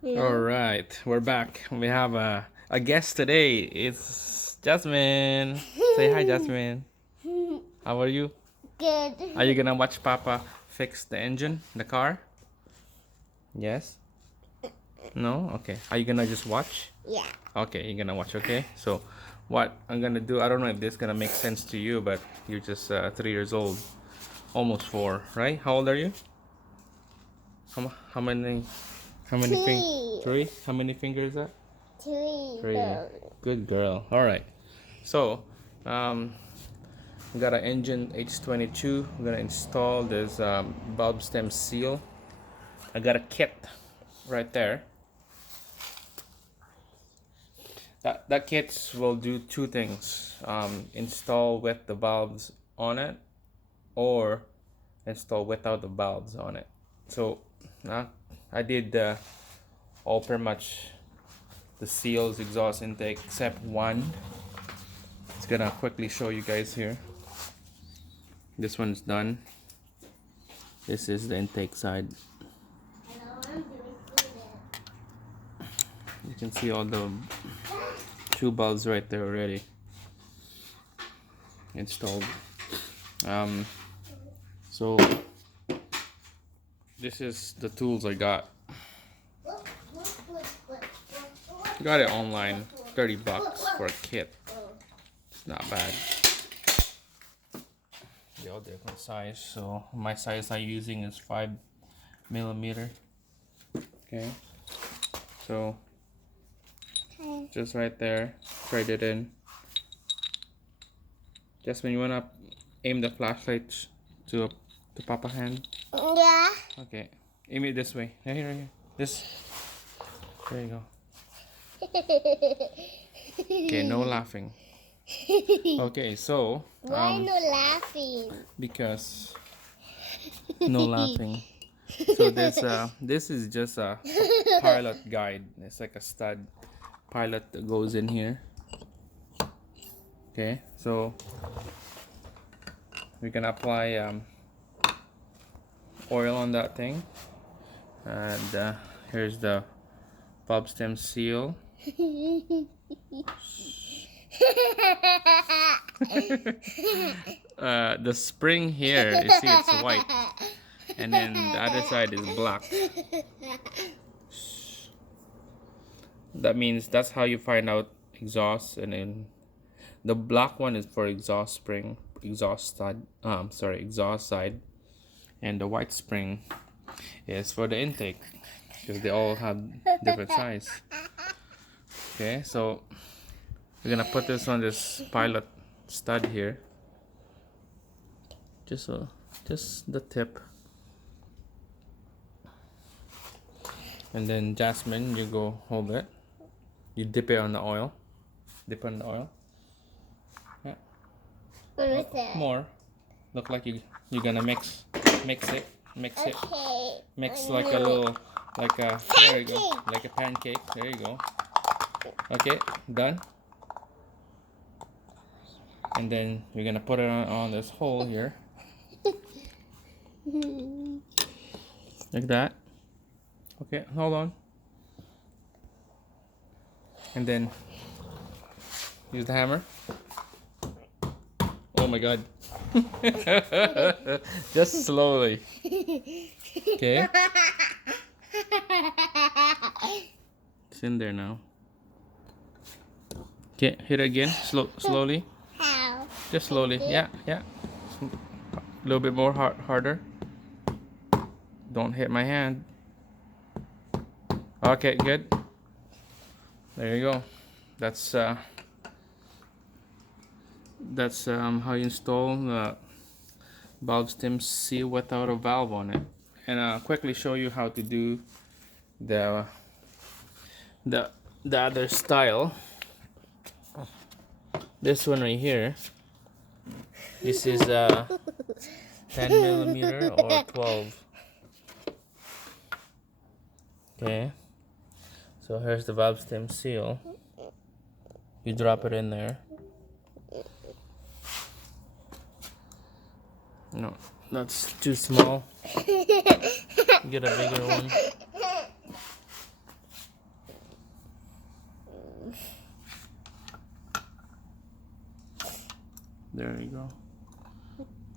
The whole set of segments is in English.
Yeah. All right, we're back. We have a guest today. It's Jasmine. Say hi, Jasmine. How are you? Good. Are you gonna watch Papa fix the engine, the car? Yes? No? Okay. Are you gonna just watch? Yeah. Okay, you're gonna watch, okay? So, what I'm gonna do, I don't know if this gonna make sense to you, but you're just 3 years old. Almost 4, right? How old are you? How many? How many Three. 3? How many fingers is that? Three. 3. Girl. Good girl. All right. So, we got an engine H22. We're gonna install this bulb stem seal. I got a kit right there. That kit will do two things: install with the bulbs on it, or install without the bulbs on it. So, I did all pretty much the seals, exhaust intake, except one. It's gonna quickly show you guys here. This one's done. This is the intake side. You can see all the two bulbs right there already installed. So this is the tools I got. Got it online, 30 bucks for a kit. It's not bad. They all different size. So my size I'm using is 5 millimeter. Okay. So just right there, thread it in. Jasmine, you wanna aim the flashlight to Papa hand? Yeah. Okay, aim it this way. Right here, right here. This. There you go. Okay, no laughing. Okay, so Why no laughing? because no laughing. So this is just a pilot guide. It's like a stud pilot that goes in here. Okay, so we can apply oil on that thing, and here's the bulb stem seal. The spring here, you see it's white, and then the other side is black. That means that's how you find out exhaust, and then the black one is for exhaust spring, exhaust side. Exhaust side, and the white spring is for the intake, because they all have different size. Okay, so we're gonna put this on this pilot stud here. Just the tip, and then Jasmine, you go hold it. You dip it on the oil. Dip on the oil. Yeah. What was that? More. Look like you're gonna mix it. Okay. Mix like a little, like a, there you go, like a pancake. There you go. Okay, done. And then you're gonna put it on this hole here, like that. Okay, hold on. And then use the hammer. Oh my god. Just slowly. Okay. It's in there now. Okay, hit it again. Slowly. How? Just slowly. Yeah. A little bit more harder. Don't hit my hand. Okay, good. There you go. That's how you install the bulb stem seal without a valve on it. And I'll quickly show you how to do the the other style. This one right here. This is 10 millimeter or 12. Okay. So here's the valve stem seal. You drop it in there. No, that's too small. Get a bigger one. There you go.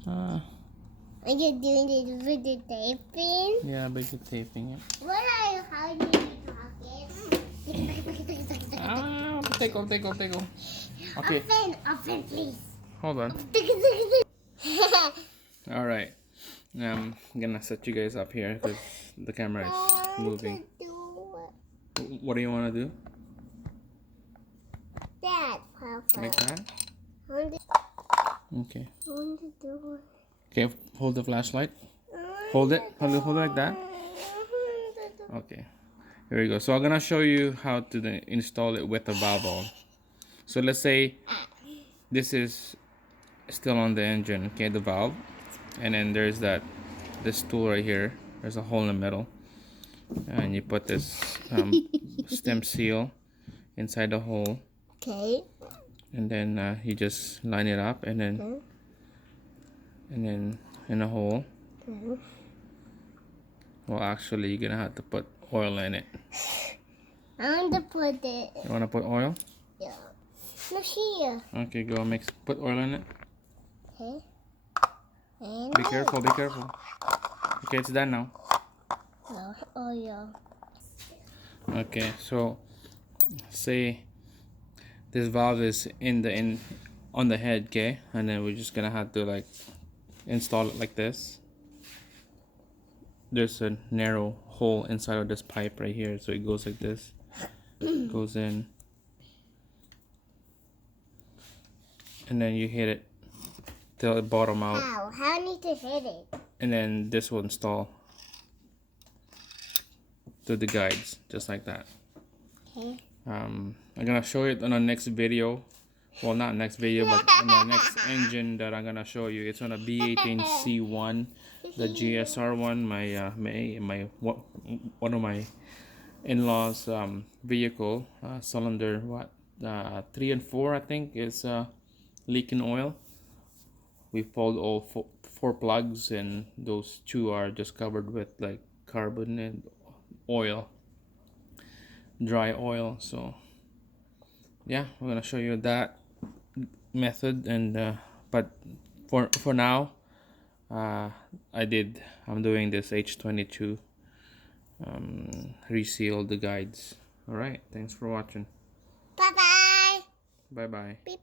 Are you doing it with the taping? Yeah, by the taping it. What are you? How do you talk it? Tickle. Okay, Open, please. hold on. All right. I'm gonna set you guys up here because the camera is moving. What do you want to do? That, Papa. Like that? I want Okay. to do it. Okay, hold the flashlight. Hold it. Hold it like that. Okay. Here we go. So I'm gonna show you how to install it with the valve on. So let's say this is still on the engine, okay, the valve, and then there's this tool right here. There's a hole in the middle, and you put this stem seal inside the hole, Okay. and then you just line it up, and then in the hole. Well, actually, you're gonna have to put oil in it. I want to put it. You wanna put oil? Yeah. No, here. Okay, go put oil in it. Okay. And Be careful. Okay, it's done now. no, oh yeah. Okay, so say this valve is on the head, okay, and then we're just gonna have to like install it like this. There's a narrow hole inside of this pipe right here, so it goes like this. Goes in, and then you hit it till it bottom out, How? How I need to hit it? and then this will install to the guides just like that. Okay. I'm gonna show it on the next video. Well, not next video, but on the next engine that I'm gonna show you. It's on a B18C1, the GSR one. One of my in-laws vehicle, cylinder 3 and 4 I think is leaking oil. We pulled all four plugs, and those 2 are just covered with like carbon and oil, dry oil. So yeah, we're gonna show you that method, and but for now I'm doing this H22 reseal the guides. All right, thanks for watching. Bye bye. Bye bye. Beep.